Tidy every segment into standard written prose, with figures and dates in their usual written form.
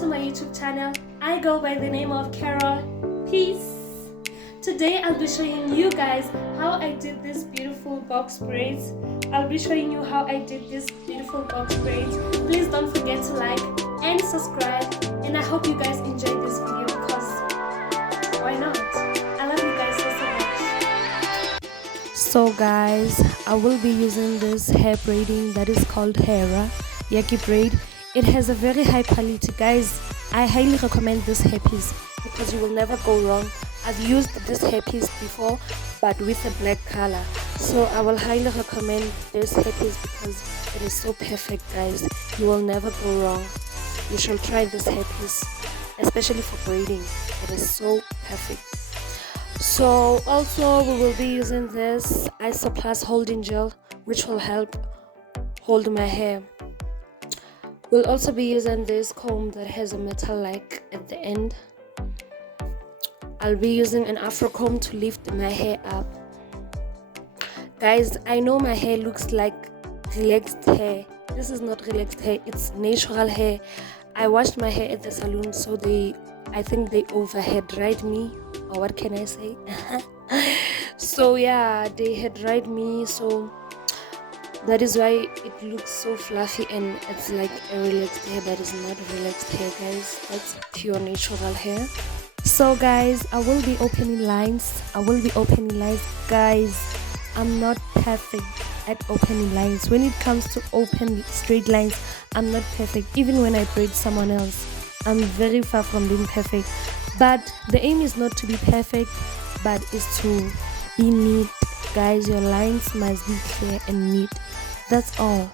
to my YouTube channel. I go by the name of Carol. Peace. Today I'll be showing you guys how I did this beautiful box braids. I'll be showing you how I did this beautiful box braids. Please don't forget to like and subscribe, and I hope you guys enjoyed this video because why not? I love you guys so much. So guys, I will be using this hair braiding that is called Hera Yaki braid. It has a very high quality, guys. I highly recommend this hairpiece because you will never go wrong. I've used this hairpiece before, but with a black color, so I will highly recommend this hairpiece because it is so perfect, guys. You will never go wrong. You should try this hairpiece, especially for braiding. It is so perfect. So also we will be using this Iso Plus holding gel, which will help hold my hair. We'll also be using this comb that has a metal like at the end. I'll be using an afro comb to lift my hair up. Guys, I know my hair looks like relaxed hair. This is not relaxed hair, it's natural hair. I washed my hair at the salon, so I think they overhead dried me, or what can I say? So yeah, they had dried me, so that is why it looks so fluffy and it's like a relaxed hair, but it's not relaxed hair, guys. That's pure natural hair. So guys, I will be opening lines. Guys, I'm not perfect at opening lines. When it comes to open straight lines, I'm not perfect. Even when I braid someone else, I'm very far from being perfect. But the aim is not to be perfect, but is to be neat. Guys, your lines must be clear and neat. That's all.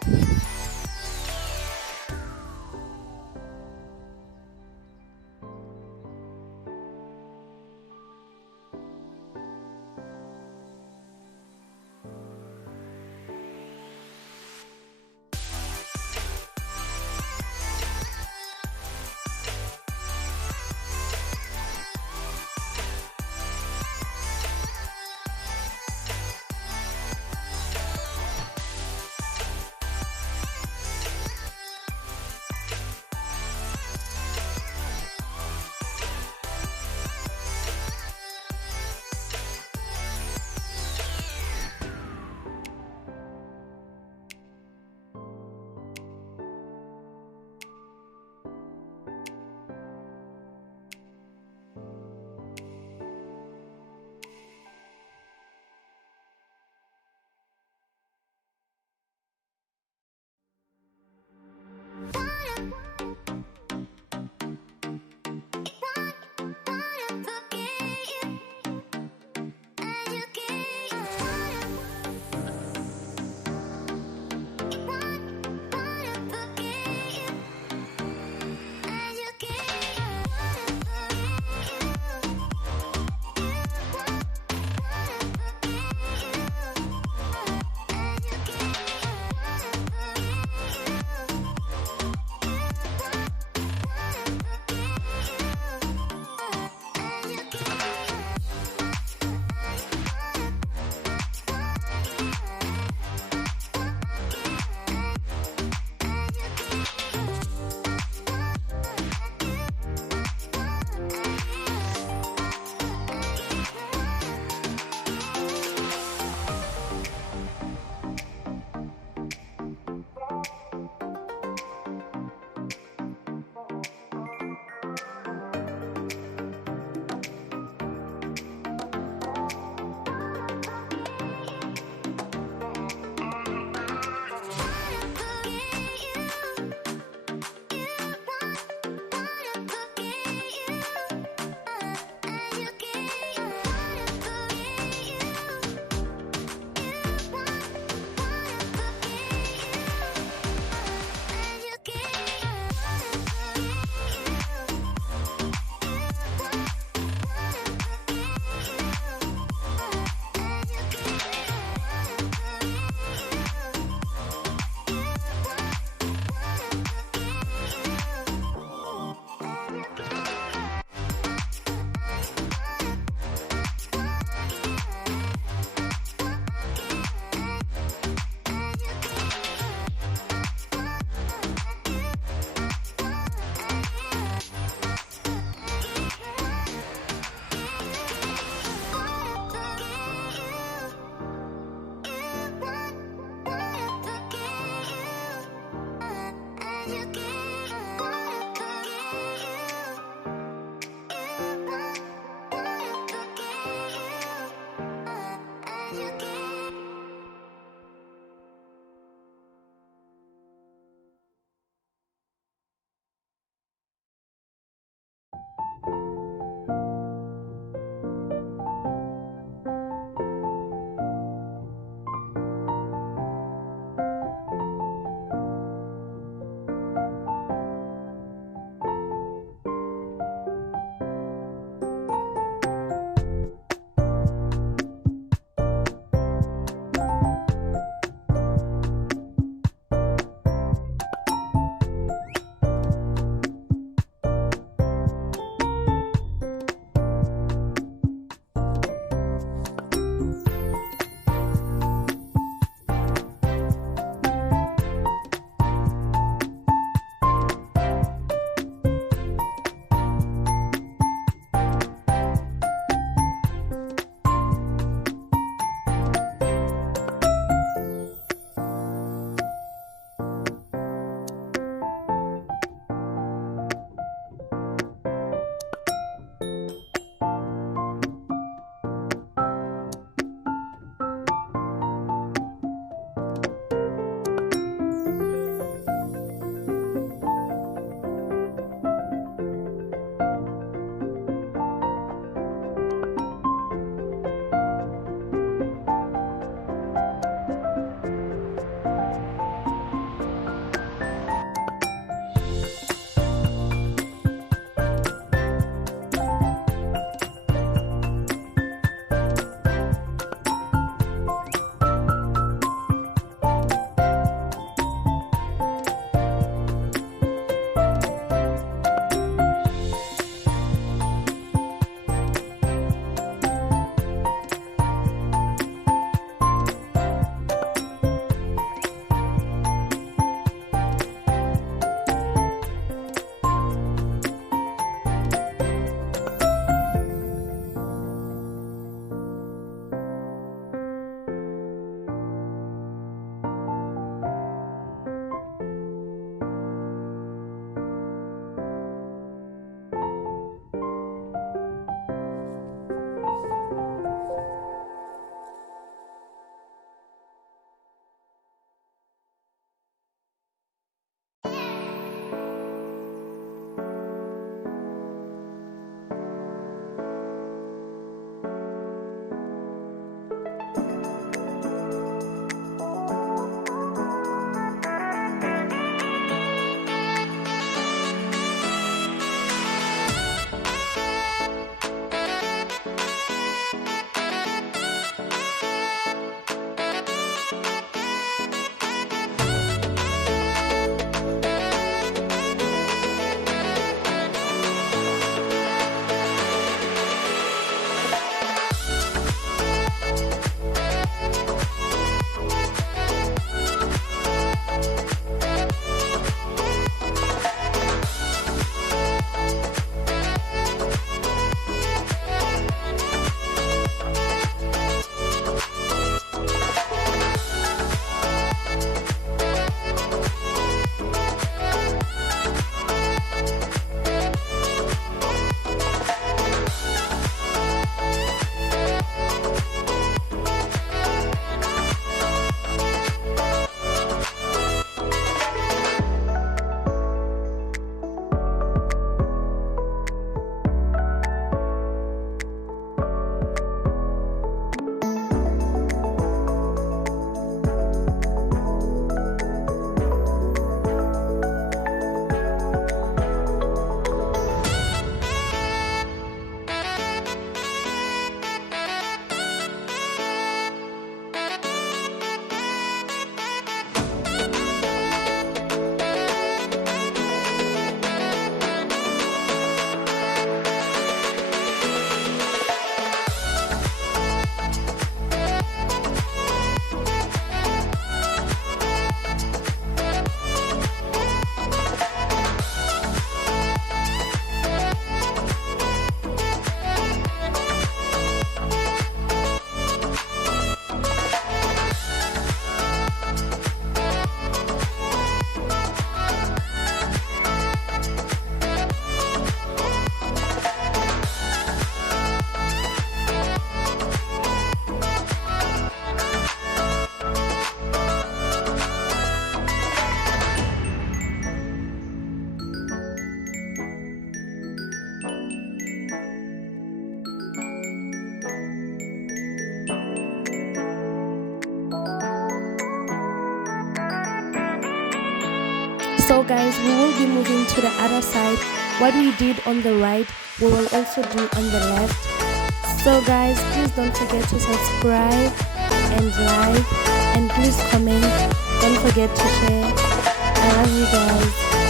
So guys, we will be moving to the other side. What we did on the right, we will also do on the left. So guys, please don't forget to subscribe and like, and please comment. Don't forget to share. I love you guys.